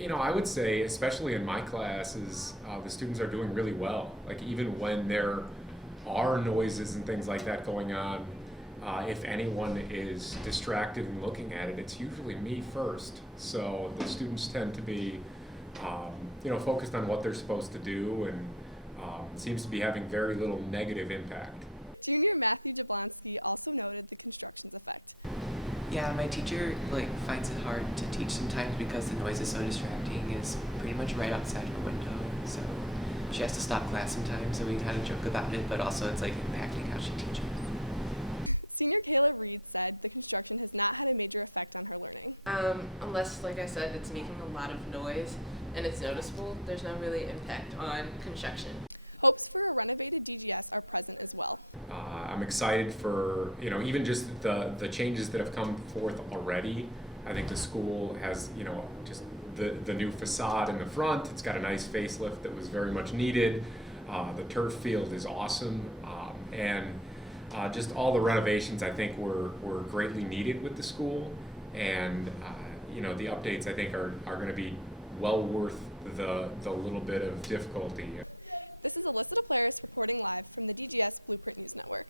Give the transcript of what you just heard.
I would say, especially in my classes, the students are doing really well. Like even when there are noises and things like that going on, if anyone is distracted and looking at it, it's usually me first. So the students tend to be, focused on what they're supposed to do, and seems to be having very little negative impact. Yeah, my teacher finds it hard to teach sometimes because the noise is so distracting. It's pretty much right outside her window, so she has to stop class sometimes, and we kind of joke about it. But also, it's impacting how she teaches. Unless, like I said, it's making a lot of noise and it's noticeable, there's no really impact on construction. I'm excited for even just the changes that have come forth already. I think the school has just the new facade in the front. It's got a nice facelift that was very much needed. The turf field is awesome, and just all the renovations I think were greatly needed with the school, and the updates I think are going to be well worth the little bit of difficulty.